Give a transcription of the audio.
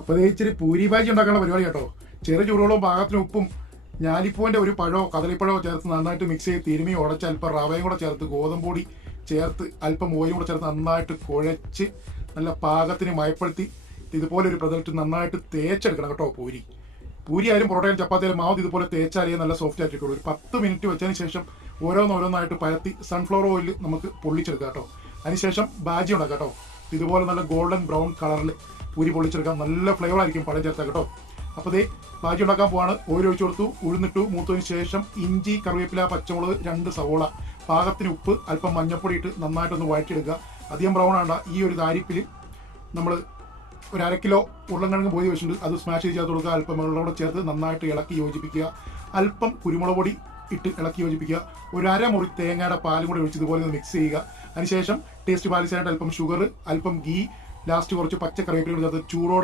അപ്പോൾ ഇത് ഇച്ചിരി പൂരി ഭാജി ഉണ്ടാക്കാനുള്ള പരിപാടി കേട്ടോ. ചെറു ചൂടുവെള്ളവും പാകത്തിന് ഉപ്പും ഞാലിപ്പൂവിൻ്റെ ഒരു പഴമോ കദളിപ്പഴമോ ചേർത്ത് നന്നായിട്ട് മിക്സ് ചെയ്ത് തിരുമി ഉടച്ച് അല്പം റവയും കൂടെ ചേർത്ത് ഗോതമ്പൊടി ചേർത്ത് അല്പം ഓയിലും കൂടെ ചേർത്ത് നന്നായിട്ട് കുഴച്ച് നല്ല പാകത്തിന് മയപ്പെടുത്തി ഇതുപോലെ ഒരു പ്രതലത്തിൽ നന്നായിട്ട് തേച്ചെടുക്കണം കേട്ടോ. പൂരി ആയാലും പൊറോട്ടയും ചപ്പാത്തിയാലും മാവ് ഇതുപോലെ തേച്ചാലേ നല്ല സോഫ്റ്റ് ആയിട്ടിരിക്കുള്ളൂ. ഒരു 10 മിനിറ്റ് വെച്ചതിന് ശേഷം ഓരോന്നോരോന്നായിട്ട് പരത്തി സൺഫ്ലവർ ഓയിൽ നമുക്ക് പൊള്ളിച്ചെടുക്കാം കേട്ടോ. അതിനുശേഷം ബാജി ഉണ്ടാക്കാം കേട്ടോ. ഇതുപോലെ നല്ല ഗോൾഡൻ ബ്രൗൺ കളറിൽ പൂരി പൊള്ളിച്ചെടുക്കാം. നല്ല ഫ്ലേവർ ആയിരിക്കും പഴം ചേർത്താൽ കേട്ടോ. അപ്പോൾ ദേ ബാജി ഉണ്ടാക്കാൻ പോവാണ്. ഓയിൽ ഒഴിച്ചു കൊടുത്തു, ഉഴുന്നിട്ടു, മൂത്തതിന് ശേഷം ഇഞ്ചി, കറിവേപ്പില, പച്ചമുളക്, 2 സവോള, പാകത്തിന് ഉപ്പ്, അല്പം മഞ്ഞപ്പൊടി ഇട്ട് നന്നായിട്ടൊന്ന് വഴറ്റിയെടുക്കുക. അധികം ബ്രൗൺ ആണ്ട. ഈ ഒരു താരിപ്പിൽ നമ്മൾ ഒരു 1/2 കിലോ ഉരുളൻകിഴങ്ങ് പോയി വെച്ചിട്ടുണ്ട്. അത് സ്മാഷ് ചെയ്ത് ചേർത്ത് കൊടുക്കുക. അല്പം വെള്ളത്തോടെ ചേർത്ത് നന്നായിട്ട് ഇളക്കി യോജിപ്പിക്കുക. അല്പം കുരുമുളക് പൊടി ഇട്ട് ഇളക്കി യോജിപ്പിക്കുക. ഒരു 1/2 മുറി തേങ്ങയുടെ പാലും കൂടി ഒഴിച്ച് ഇതുപോലെ ഒന്ന് മിക്സ് ചെയ്യുക. അതിനുശേഷം ടേസ്റ്റ് ബാലൻസ് ആയിട്ട് അല്പം ഷുഗർ, അല്പം ഗീ, ലാസ്റ്റ് കുറച്ച് പച്ചക്കറിവേപ്പില ചേർത്ത് ചൂടോടെ